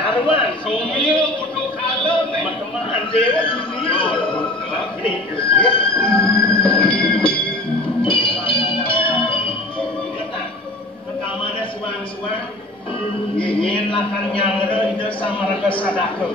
Sarwan, sumio kudu kalem teman-teman dewa ini. Kekamana suang-suang nyen lakan nyangre ide sama raga sadako.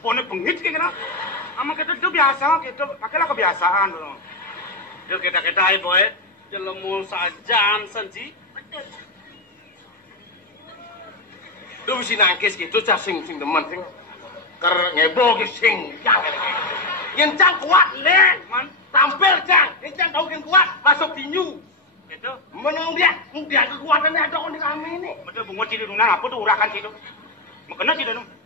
Pone pengit kayak gini, ama kita tuh biasa, kita pakailah kebiasaan dong. Dia kita boy, jelemu sajam senji. Dia bisa nangkis gitu, sing demen sing, ker ngebo sing, yang cang kuat le, tampil cang, yang cang tahu yang kuat, masuk tinju. Gitu, menang dia kekuatannya ada di kami ini. Betul bunga ciri nuna apa tuh urakan situ, makanya ciri nuna.